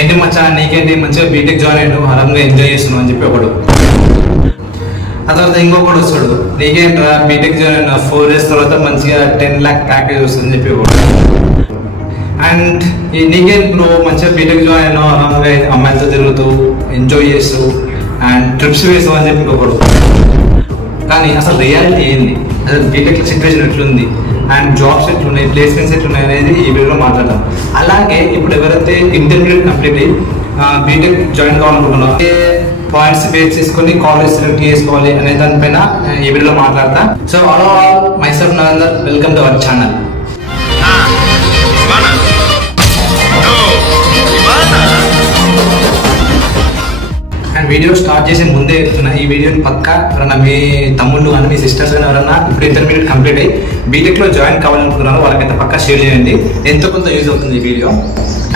ఏంటి మచ్చా నీకేంటి మంచిగా బీటెక్ జాయిన్ అయ్యాడు ఆరాంగా ఎంజాయ్ చేస్తున్నావు అని చెప్పి ఒకడు. ఆ తర్వాత ఇంకొకటి వస్తాడు, నీకేంట్రా బీటెక్ జాయిన్ అయినా 4 years తర్వాత మంచిగా 10 lakh ప్యాకేజ్ వస్తుందని చెప్పి ఒకడు. అండ్ నీకేం బ్రో మంచిగా బీటెక్ జాయిన్ అయినా ఆరాంగా అమ్మాయిలతో తిరుగుతూ ఎంజాయ్ చేస్తూ అండ్ ట్రిప్స్ వేసావు అని చెప్పి ఒకడు. కానీ అసలు రియాలిటీ ఏంది, అసలు బీటెక్ సిచ్యువేషన్ ఎట్లుంది అండ్ జాబ్స్ ఎట్లున్నాయి, ప్లేస్మెంట్స్ ఎట్లున్నాయి అనేది ఈ వీడియోలో మాట్లాడదాం. అలాగే ఇప్పుడు ఎవరైతే ఇంటర్మీడియట్ కంప్లీట్ అయ్యి బీటెక్ జాయిన్ కావాలనుకుంటున్నారో ఏ పాయింట్స్ బేస్ చేసుకొని కాలేజ్ సెలెక్ట్ చేసుకోవాలి అనే దానిపైన ఈ వీడియోలో మాట్లాడతా. So all myself Narender, welcome to our channel. And video start చేసే ముందే చెప్తున్నా, ఈ వీడియోని పక్కా ఎవరన్నా మీ తమ్ముళ్ళు కానీ మీ సిస్టర్స్ కానీ ఎవరన్నా ఇప్పుడు ఇంటర్మీడియట్ కంప్లీట్ అయ్యి బీటెక్లో జాయిన్ కావాలనుకుంటున్నారో వాళ్ళకైతే పక్కా షేర్ చేయండి, ఎంతో కొంత యూజ్ అవుతుంది ఈ వీడియో.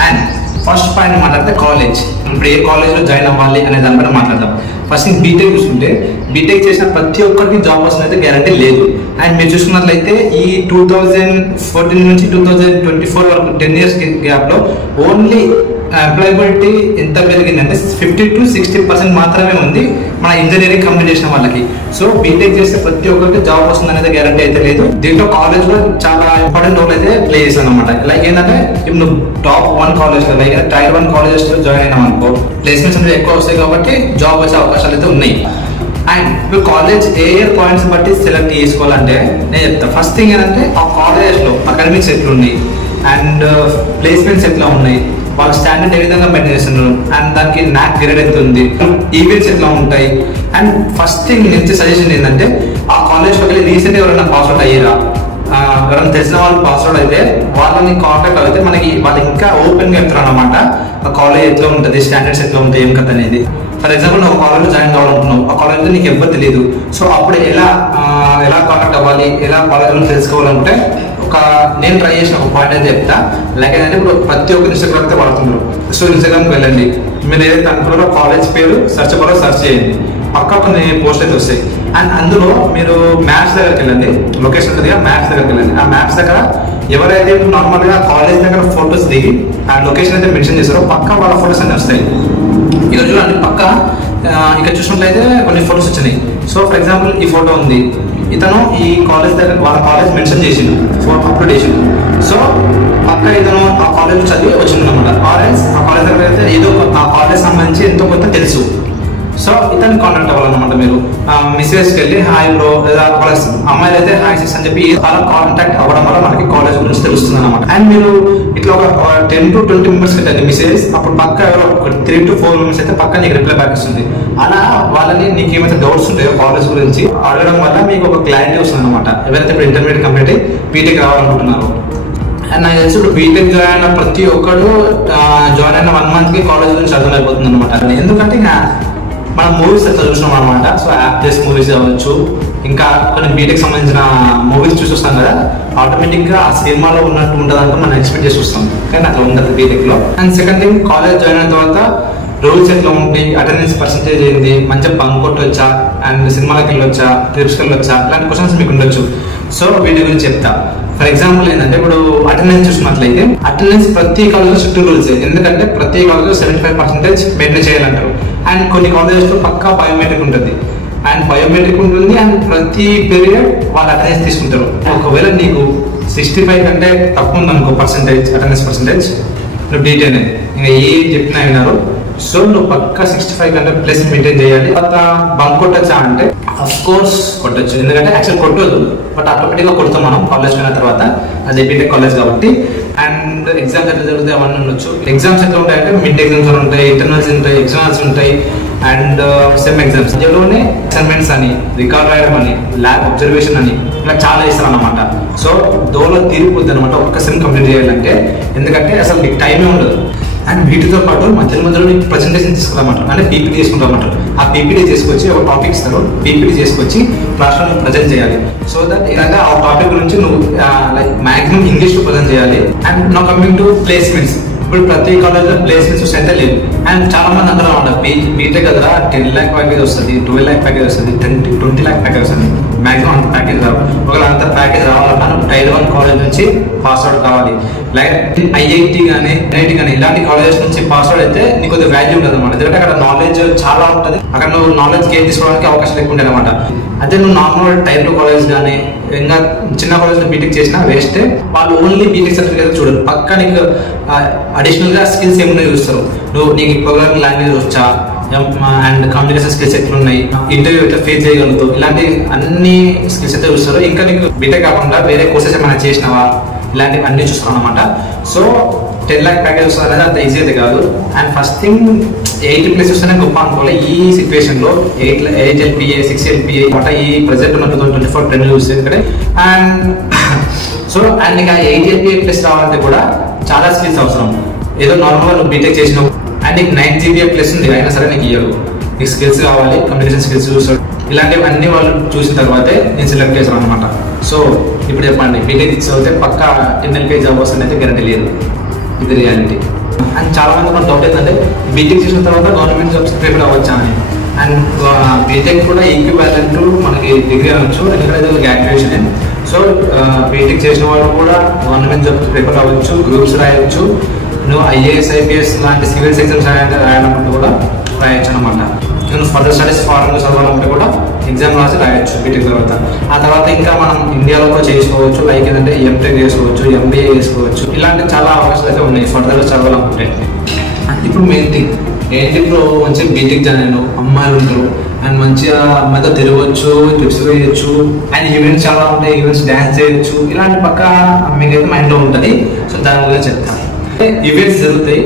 అండ్ ఫస్ట్ పాయింట్ మాట్లాడితే కాలేజ్, ఇప్పుడు ఏ కాలేజ్లో జాయిన్ అవ్వాలి అనే దానిపైన మాట్లాడదాం. ఫస్ట్ బీటెక్ చూసుకుంటే బీటెక్ చేసిన ప్రతి ఒక్కరికి జాబ్ వస్తుంది అయితే గ్యారంటీ లేదు. అండ్ మీరు చూసుకున్నట్లయితే ఈ 2014 నుంచి 2024 వరకు 10 years గ్యాప్లో ఓన్లీ ఎంప్లాయబిలిటీ ఎంత పెరిగిందంటే 50 to 60% మాత్రమే ఉంది మన ఇంజనీరింగ్ కంప్లీట్ చేసిన వాళ్ళకి. సో బీటెక్ చేస్తే ప్రతి ఒక్కరికి జాబ్ వస్తుంది అనేది గ్యారంటీ అయితే లేదు. దీంట్లో కాలేజ్ కూడా చాలా ఇంపార్టెంట్ రోల్ అయితే ప్లే చేస్తాను అనమాట. లైక్ ఏంటంటే ఇప్పుడు నువ్వు టాప్ 1 కాలేజ్లో లైక్ Tier 1 కాలేజెస్లో జాయిన్ అయినాం అనుకో, ప్లేస్మెంట్స్ అనేది ఎక్కువ వస్తాయి కాబట్టి జాబ్ వచ్చే అవకాశాలు అయితే ఉన్నాయి. అండ్ ఇప్పుడు కాలేజ్ ఏ ఇయర్ పాయింట్స్ బట్టి సెలెక్ట్ చేసుకోవాలంటే నేను చెప్తాను. ఫస్ట్ థింగ్ ఏంటంటే ఆ కాలేజ్లో అకాడమిక్స్ ఎట్లున్నాయి అండ్ ప్లేస్మెంట్స్ ఎట్లా ఉన్నాయి, వాళ్ళ స్టాండర్డ్ ఏ విధంగా మెయింటైన్ చేస్తున్నారు అండ్ దానికి నాక్ గ్రేడ్ ఎంత ఉంది, ఈవెంట్స్ ఎట్లా ఉంటాయి. అండ్ ఫస్ట్ థింగ్ నేను సజెషన్ ఏంటంటే ఆ కాలేజ్కి వెళ్ళి రీసెంట్గా ఎవరైనా పాస్అవుట్ అయ్యారా, ఎవరైనా తెలిసిన వాళ్ళు పాస్అవుట్ అయితే వాళ్ళని కాంటాక్ట్ అయితే మనకి వాళ్ళు ఇంకా ఓపెన్గా చెప్తారు అనమాట ఆ కాలేజ్ ఎట్లా ఉంటుంది, స్టాండర్డ్స్ ఎట్లా ఉంటాయి, ఏం కథ అనేది. ఫర్ ఎగ్జాంపుల్ నువ్వు కాలేజ్లో జాయిన్ కావాలనుకున్నావు, ఆ కాలేజ్లో నీకు ఎవ్వరు తెలియదు. సో అప్పుడు ఎలా కాంటాక్ట్ అవ్వాలి, ఎలా కాలేజ్లో తెలుసుకోవాలంటే నేను ట్రై చేసిన ఒక పాయింట్ అయితే చెప్తా. లైక్ ఏంటంటే ఇప్పుడు ప్రతి ఒక్క ఇన్స్టాగ్రామ్ అయితే వాడుతున్నారు. సో ఇన్స్టాగ్రామ్కి వెళ్ళండి, మీరు ఏదైతే అనుకున్నారో కాలేజ్ పేరు సెర్చ్ బార్లో సెర్చ్ చేయండి, పక్కా కొన్ని పోస్ట్ అయితే వస్తాయి. అండ్ అందులో మీరు మ్యాప్స్ దగ్గరికి వెళ్ళండి, లొకేషన్ ఉంటుంది కదా మ్యాప్స్ దగ్గరికి వెళ్ళండి. ఆ మ్యాప్స్ దగ్గర ఎవరైతే నార్మల్గా కాలేజ్ దగ్గర ఫొటోస్ దిగి ఆ లొకేషన్ అయితే మెన్షన్ చేస్తారో పక్కా వాళ్ళ ఫొటోస్ అన్నీ వస్తాయి. ఈరోజు చూడండి పక్కా ఇక్కడ చూసినట్లయితే కొన్ని ఫొటోస్ వచ్చినాయి. సో ఫర్ ఎగ్జాంపుల్ ఈ ఫోటో ఉంది, ఇతను ఈ కాలేజ్ దగ్గర వాళ్ళ కాలేజ్ మెన్షన్ చేసిండు, అప్లోడ్ చేసిండు. సో పక్క ఇతను ఆ కాలేజ్ చదివి వచ్చిండు అనమాట. ఆర్ఎల్స్ ఆ కాలేజ్ దగ్గర అయితే ఏదో ఆ కాలేజ్ సంబంధించి ఎంతో కొంత తెలుసు. సో ఇతను కాంటాక్ట్ అవ్వాలన్నమాట. మీరు మెసేజ్కి వెళ్ళి హాయ్ బ్రో లేదా అమ్మాయిలు అయితే హాయ్ సిస్ అని చెప్పి అలా కాంటాక్ట్ అవ్వడం వల్ల మనకి కాలేజ్ గురించి తెలుస్తుంది అనమాట. అండ్ మీరు ఇట్లా ఒక 10 to 20 మెంబర్స్ పెట్టండి మెసేజ్, అప్పుడు పక్క ఎవరో 3 to 4 మెంబర్స్ అయితే పక్క నీకు రిప్లై బ్యాక్ ఇస్తుంది. అలా వాళ్ళని నీకు ఏమైతే డౌట్స్ ఉంటాయో కాలేజ్ గురించి అడగడం వల్ల మీకు ఒక క్లారిటీ వస్తుంది అనమాట. ఎవరైతే ఇప్పుడు ఇంటర్మీడియట్ కంప్లీట్ అయ్యి బీటెక్ రావాలనుకుంటున్నారో. అండ్ నాకు తెలిసి ఇప్పుడు బీటెక్ జాయిన్ అయిన ప్రతి ఒక్కరు జాయిన్ అయిన 1 monthకి కాలేజ్ గురించి అర్థమైపోతుంది అనమాట. ఎందుకంటే ఇంకా మనం మూవీస్ ఎట్లా చూసినాం అనమాట. సో యాప్టెస్ మూవీస్ కావచ్చు, ఇంకా కొన్ని బీటెక్ సంబంధించిన మూవీస్ చూసి వస్తాం కదా, ఆటోమేటిక్గా ఆ సినిమాలో ఉన్నట్టు ఉంటుందంటే మనం ఎక్స్పెక్ట్ చేసి వస్తాం, కానీ అట్లా ఉండదు బీటెక్లో. And second thing, college join అయిన తర్వాత రూల్స్ ఎట్లా ఉంటాయి, అటెండెన్స్ పర్సెంటేజ్ ఏంటి, మంచిగా బంక్ కొట్టొచ్చా అండ్ సినిమాలకు వెళ్ళొచ్చా, ట్రిప్స్కి వెళ్ళొచ్చా, ఇలాంటి క్వశ్చన్స్ మీకు ఉండొచ్చు. సో వీటి గురించి చెప్తా. ఫర్ ఎగ్జాంపుల్ ఏంటంటే ఇప్పుడు అటెండెన్స్ చూసినట్లయితే అటెండెన్స్ ప్రతి కాలేజ్లో స్ట్రిక్ట్ రూల్స్, ఎందుకంటే ప్రతి కాలేజ్లో 75% మెయింటైన్ చేయాలంటారు. అండ్ కొన్ని కాలేజెస్లో పక్కా బయోమెట్రిక్ ఉంటుంది అండ్ బయోమెట్రిక్ ఉంటుంది అండ్ ప్రతి పీరియడ్ వాళ్ళు అటెండెన్స్ తీసుకుంటారు. ఒకవేళ నీకు 65 కంటే తక్కువ ఉందనుకో అటెండెన్స్ పర్సెంటేజ్, నువ్వు డీటెయిల్ ఇంకా ఏం చెప్పినా విన్నారు. సో నువ్వు పక్కా 65 కంటే ప్లస్ మెయింటైన్ చేయాలి. తర్వాత బంక్ కొట్టచ్చా అంటే అఫ్ కోర్స్ కొట్టచ్చు, ఎందుకంటే యాక్చువల్ కొట్టదు బట్ ఆటోమేటిక్గా కొడతాం మనం కాలేజ్ అయిన తర్వాత, అది బీటెక్ కాలేజ్ కాబట్టి. అండ్ ఎగ్జామ్స్ ఎట్లా జరుగుతాయి అవన్నీ ఉండొచ్చు. ఎగ్జామ్స్ ఎట్లా ఉంటాయంటే మిడ్ ఎగ్జామ్స్ ఉంటాయి, ఇంటర్నల్స్ ఉంటాయి, ఎగ్జామ్స్ ఉంటాయి అండ్ సెమ్ ఎగ్జామ్స్. ఇందులోనే అసైన్మెంట్స్ అని, రికార్డ్ రాయడం అని, ల్యాబ్ అబ్జర్వేషన్ అని ఇలా చాలా ఇస్తారు అనమాట. సో దోలో తీరిపోద్ది అనమాట ఒక్క సెమ్ కంప్లీట్ చేయాలంటే, ఎందుకంటే అసలు మీకు టైమే ఉండదు. అండ్ వీటితో పాటు మధ్యలో ప్రజెంటేషన్ తీసుకురామంటారు, అంటే పీపీటీ చేసుకుంటామంటారు. ఆ పీపీటీ చేసుకొచ్చి ఒక టాపిక్ ఇస్తారు, పీపీటీ చేసుకొచ్చి క్లాస్లో ప్రజెంట్ చేయాలి. సో దట్ ఇలాగా ఆ టాపిక్ గురించి నువ్వు లైక్ మ్యాక్సిమం ఇంగ్లీష్లో ప్రజెంట్ చేయాలి. అండ్ నా కమింగ్ టు ప్లేస్మెంట్స్, ఇప్పుడు ప్రతి కాలేజ్లో ప్లేస్మెంట్స్ అయితే లేవు. అండ్ చాలా మంది అందరూ ఉంటారు బీటెక్ దగ్గర 10 lakh ప్యాకేజ్ వస్తుంది, 12 lakh ప్యాకేజ్ వస్తుంది, 20 lakh ప్యాకేజ్ వస్తుంది. మాక్సిమం అంత ప్యాకేజ్ రావు. ఒకవేళ అంత ప్యాకేజ్ రావాలన్నా Tier 1 కాలేజ్ నుంచి పాస్ అవుట్ కావాలి. లైక్ ఐఐటి కానీ ఎన్ఐటి కానీ ఇలాంటి కాలేజెస్ నుంచి పాస్ అవుట్ అయితే నీకు కొద్దిగా వాల్యూ ఉంటుంది అనమాట. ఎందుకంటే అక్కడ నాలెడ్జ్ చాలా ఉంటుంది, అక్కడ నువ్వు నాలెడ్జ్ గెయిన్ తీసుకోవడానికి అవకాశాలు ఎక్కువ ఉంటాయి అనమాట. అదే నువ్వు నార్మల్ టైర్ 2 కాలేజ్ కానీ ఇంకా చిన్న కాలేజ్లో బీటెక్ చేసినా వేస్ట్. వాళ్ళు ఓన్లీ బీటెక్ సర్టిఫికేట్ చూడరు, పక్కా నీకు అడిషనల్ గా స్కిల్స్ ఏమైనా చూస్తారు. నీకు ప్రోగ్రామింగ్ లాంగ్వేజ్ వచ్చా అండ్ కమ్యూనికేషన్ స్కిల్స్ ఎట్లున్నాయి, ఇంటర్వ్యూ ఎట్లా ఫేస్ చేయగలుగుతావు, ఇలాంటి అన్ని స్కిల్స్ అయితే చూస్తారు. ఇంకా నీకు బీటెక్ కాకుండా వేరే కోర్సెస్ ఏమైనా చేసినావా ఇలాంటివి అన్ని చూస్తాం అనమాట. సో 10 lakh ప్యాకేజ్ వస్తుంది అనేది అంత ఈజీ అయితే కాదు. అండ్ ఫస్ట్ థింగ్ 80+ వస్తేనే గొప్ప అనుకోవాలి. ఈ సిచ్యువేషన్ లో 8 LPA 6 LPA అంటే ఈ ప్రెసెంట్ ఉన్న 2024 ట్రెండ్ చూస్తే ఇక్కడ. అండ్ సో అండ్ నీకు 8 LPA+ రావాలంటే కూడా చాలా స్కిల్స్ అవసరం. ఏదో నార్మల్గా నువ్వు బీటెక్ చేసినావు అండ్ నీకు 9 GPA+ ఉంది అయినా సరే నీకు ఇయ్యరు. నీకు స్కిల్స్ కావాలి, కమ్యూనికేషన్ స్కిల్స్ చూస్తాడు. ఇలాంటివి అన్ని వాళ్ళు చూసిన తర్వాతే నేను సెలెక్ట్ చేశాను అనమాట. సో ఇప్పుడు చెప్పండి, బీటెక్ చదివితే పక్క 10 LPA జాబ్ వస్తుంది అయితే గ్యారంటీ లేదు, ఇది రియాలిటీ. అండ్ చాలా మంది మన డౌట్ ఏంటంటే బీటెక్ చేసిన తర్వాత గవర్నమెంట్ జాబ్స్ ప్రిపేర్ అవ్వచ్చా అని. అండ్ బీటెక్ కూడా ఈక్వివాలెంట్ మనకి డిగ్రీ అనొచ్చు, ఎందుకంటే గ్రాడ్యుయేషన్. సో బీటెక్ చేసిన వాళ్ళు కూడా గవర్నమెంట్ జాబ్స్ ప్రిపేర్ అవ్వచ్చు, గ్రూప్స్ రాయవచ్చు. నువ్వు IAS IPS లాంటి సివిల్స్ ఎగ్జామ్స్ రాయాలంటే కూడా రాయొచ్చు అనమాట. నేను ఫర్దర్ స్టడీస్ ఫారెన్లో చదవాలంటే కూడా ఎగ్జామ్ రాసి రాయొచ్చు బీటెక్ తర్వాత. ఆ తర్వాత ఇంకా మనం ఇండియాలో కూడా చేసుకోవచ్చు, లైక్ ఏంటంటే ఎంటెక్ చేసుకోవచ్చు, MBA చేసుకోవచ్చు. ఇలాంటి చాలా అవకాశాలు అయితే ఉన్నాయి ఫర్దర్గా చదవాలనుకుంటే. ఇప్పుడు మెయిన్ థింగ్ ఏంటి, ఇప్పుడు మంచిగా బీటెక్ జాయిన్ అయినావు, అమ్మాయిలు ఉంటారు అండ్ మంచిగా అమ్మాయితో తిరగవచ్చు, ట్రిప్స్ వేయచ్చు అండ్ ఈవెంట్స్ చాలా ఉంటాయి, ఈవెంట్స్ డ్యాన్స్ చేయొచ్చు. ఇలాంటి పక్క మీకైతే మైండ్లో ఉంటుంది. సో దాని గురించి చెప్తాను. ఈవెంట్స్ జరుగుతాయి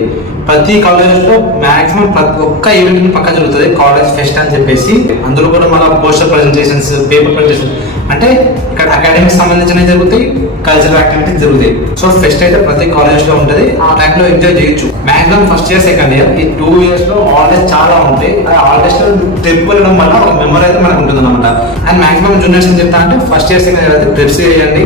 ప్రతి కాలేజ్లో, మాక్సిమం ప్రతి ఒక్క ఈవెంట్ పక్క జరుగుతుంది. కాలేజ్ ఫెస్ట్ అని చెప్పేసి అందులో కూడా మన పోస్టర్ ప్రజెంటేషన్స్, పేపర్ ప్రజెంటేషన్, అంటే ఇక్కడ అకాడమిక్ సంబంధించినవి జరుగుతాయి, కల్చరల్ యాక్టివిటీస్ జరుగుతాయి. సో ఫెస్ట్ అయితే ప్రతి కాలేజ్ లో ఉంటుంది, ఆ టైంలో ఎంజాయ్ చేయొచ్చు. Maximum first year second year ఈ 2 years లో హాలిడేస్ చాలా ఉంటాయి. ఆ హాలిడేస్ లో ట్రిప్ వెళ్ళడం వల్ల ఒక మెమరీ అయితే మనకు ఉంటుంది అనమాట. అండ్ మాక్సిమం జూనియర్స్ ఏం చెప్తా అంటే ఫస్ట్ ఇయర్ సెకండ్ ఇయర్ అయితే ట్రిప్స్ చేయండి,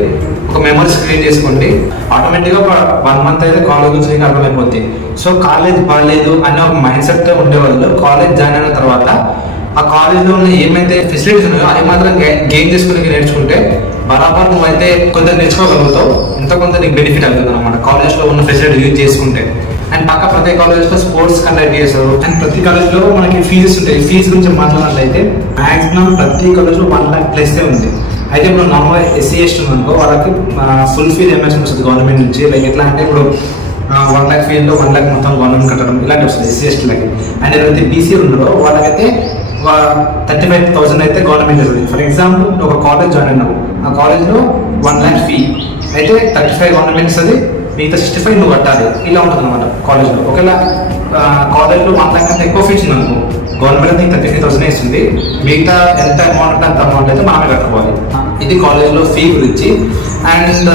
ఒక మెమరీస్ క్రియేట్ చేసుకోండి. ఆటోమేటిక్గా ఒక 1 month అయితే కాలేజ్ గురించి మీకు అర్థమైపోతుంది. సో కాలేజ్ బాగాలేదు అనే ఒక మైండ్ సెట్ ఉండేవాళ్ళు కాలేజ్ జాయిన్ అయిన తర్వాత ఆ కాలేజ్లో ఉన్న ఏమైతే ఫెసిలిటీస్ ఉన్నాయో అవి మాత్రం గెయిన్ చేసుకుని నేర్చుకుంటే బరాబర్ నువ్వైతే కొంత నేర్చుకోగలుగుతావు, ఎంత కొంత నీకు బెనిఫిట్ అవుతుంది అనమాట కాలేజ్లో ఉన్న ఫెసిలిటీ యూజ్ చేసుకుంటే. అండ్ పక్క ప్రతి కాలేజ్లో స్పోర్ట్స్ కండక్ట్ చేస్తారు. అండ్ ప్రతి కాలేజ్లో మనకి ఫీజెస్ ఉంటాయి. ఫీజు గురించి మాట్లాడినట్లయితే మాక్సిమం ప్రతి కాలేజ్లో 1 lakh+ ఉంది. అయితే ఇప్పుడు నార్మల్ SC ST అనుకో వాళ్ళకి ఫుల్ ఫీజ్ ఎంఎస్ వస్తుంది గవర్నమెంట్ నుంచి. లైక్ ఎట్లా అంటే ఇప్పుడు 1 lakh ఫీజులో 1 lakh మొత్తం గవర్నమెంట్ కట్టడం ఇలాంటి వస్తుంది SC ST లకి. అండ్ ఎవరైతే BC ఉన్నారో వాళ్ళకైతే 35,000 అయితే గవర్నమెంట్ జరుగుతుంది. ఫర్ ఎగ్జాంపుల్ ఒక కాలేజ్ జాయిన్ అయినావు, ఆ కాలేజ్లో 1 lakh ఫీ అయితే 35 గవర్నమెంట్ ఇస్తుంది, మిగతా 65 నువ్వు కట్టాలి. ఇలా ఉంటుంది అనమాట కాలేజ్లో. ఒకవేళ కాలేజ్లో 1 lakh కంటే ఎక్కువ ఫీజు ఉంది అనుకో, గవర్నమెంట్ నీకు 35,000 ఇస్తుంది, మిగతా ఎంత అమౌంట్ అంత అమౌంట్ అయితే మనమే కట్టుకోవాలి. ఇది కాలేజ్లో ఫీ గురించి. అండ్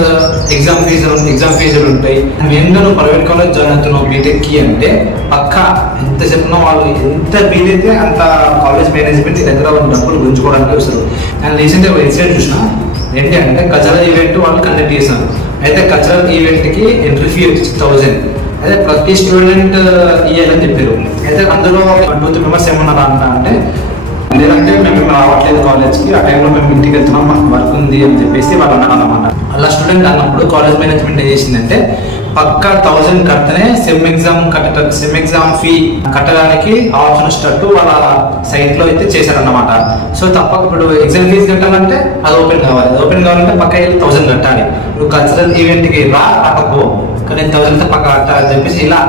ఎగ్జామ్ ఫీజులు ఉంటాయి. ఎందుకు నువ్వు ప్రైవేట్ కాలేజ్ జాయిన్ అవుతున్నావు బీటెక్కి అంటే పక్క ఎంత చెప్పినా వాళ్ళు ఎంత వీలైతే అంత కాలేజ్ మేనేజ్మెంట్ దగ్గర డబ్బులు గుంజుకోవడానికి వస్తారు. అండ్ రీసెంట్గా ఒక ఇన్సిడెంట్ చూసిన ఏంటి అంటే కల్చరల్ ఈవెంట్ వాళ్ళు కండక్ట్ చేశారు. అయితే కల్చరల్ ఈవెంట్కి ఎంట్రీ ఫీ 6,000. అయితే ప్రతి స్టూడెంట్ ఇవ్వాలని చెప్పారు. అయితే అందులో 2-3 members ఏమన్నారా అంటే లేదంటే మేము రావట్లేదు కాలేజ్కి, ఆ టైంలో మేము ఇంటికి వెళ్తున్నాం, మాకు వర్క్ ఉంది అని చెప్పేసి వాళ్ళు అన్నారు అనమాట. అలా స్టూడెంట్ అన్నప్పుడు కాలేజ్ మేనేజ్మెంట్ ఏం చేసిందంటే పక్క 1000 కడితేనే సెమ్ ఎగ్జామ్ ఫీ కట్టడానికి ఆప్షన్ వచ్చేటట్టు వాళ్ళ సైట్లో అయితే చేశారన్నమాట. సో తప్పక ఇప్పుడు ఎగ్జామ్ ఫీజు కట్టాలంటే అది ఓపెన్ కావాలంటే పక్క 1000 కట్టాలి. నువ్వు కల్చరల్ ఈవెంట్కి రాకపో కానీ 1000 పక్క కట్టాలని చెప్పేసి ఇలా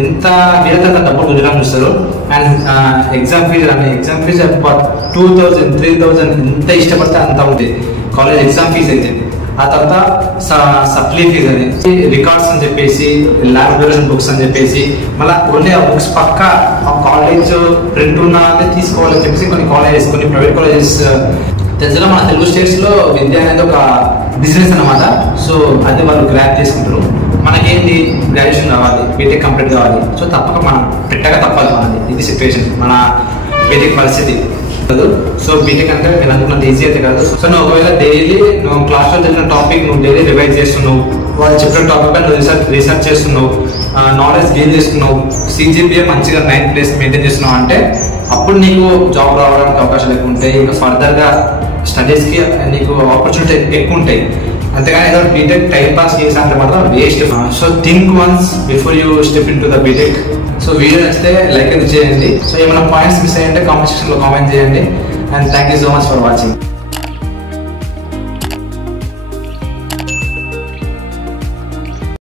ఎంత వీలైతే అంత డబ్బులు గుజరాలు చూస్తారు. అండ్ ఎగ్జామ్ ఫీజు 2,000 3,000 ఎంత ఇష్టపడితే అంత ఉంది కాలేజ్ ఎగ్జామ్ ఫీజు అయితే. ఆ తర్వాత సప్లీ ఫీజు అని, రికార్డ్స్ అని చెప్పేసి, ల్యాబొరేషన్ బుక్స్ అని చెప్పేసి, మళ్ళీ ఓన్లీ ఆ బుక్స్ పక్క ఆ కాలేజ్ ప్రింట్ ఉన్నదే తీసుకోవాలని చెప్పేసి కొన్ని ప్రైవేట్ కాలేజెస్ తెలుసుగా మన తెలుగు స్టేట్స్లో విద్య అనేది ఒక బిజినెస్ అనమాట. సో అది వాళ్ళు గ్రాప్ చేసుకుంటారు. మనకేంటి గ్రాడ్యుయేషన్ కావాలి, బీటెక్ కంప్లీట్ కావాలి. సో తప్పక మనం తప్పదు మనది. ఇది సిచ్యువేషన్ మన బీటెక్ పరిస్థితి. సో బీటెక్ అంటే నేను అనుకున్నంత ఈజీ అయితే కాదు. సో నువ్వు ఒకవేళ డైలీ నువ్వు క్లాస్లో జరిగిన టాపిక్ నువ్వు డైలీ రివైజ్ చేస్తున్నావు, వాళ్ళు చెప్పిన టాపిక్ నువ్వు రీసెర్చ్ చేస్తున్నావు, నాలెడ్జ్ గెయిన్ చేస్తున్నావు, CGPA మంచిగా 9th place మెయింటైన్ చేస్తున్నావు అంటే అప్పుడు నీకు జాబ్ రావడానికి అవకాశాలు ఎక్కువ ఉంటాయి. ఇంకా ఫర్దర్గా స్టడీస్కి నీకు ఆపర్చునిటీ ఎక్కువ ఉంటాయి. అంతేగాని ఏదో బీటెక్ టైం పాస్ చేసా అంటే మాత్రం waste. So think once before you step into the BTech. So video నచ్చితే లైక్ అయితే చేయండి. సో ఏమైనా పాయింట్స్ మిస్ అయ్యంటే కామెంట్ సెక్షన్ లో కామెంట్ చేయండి. And thank you so much for watching.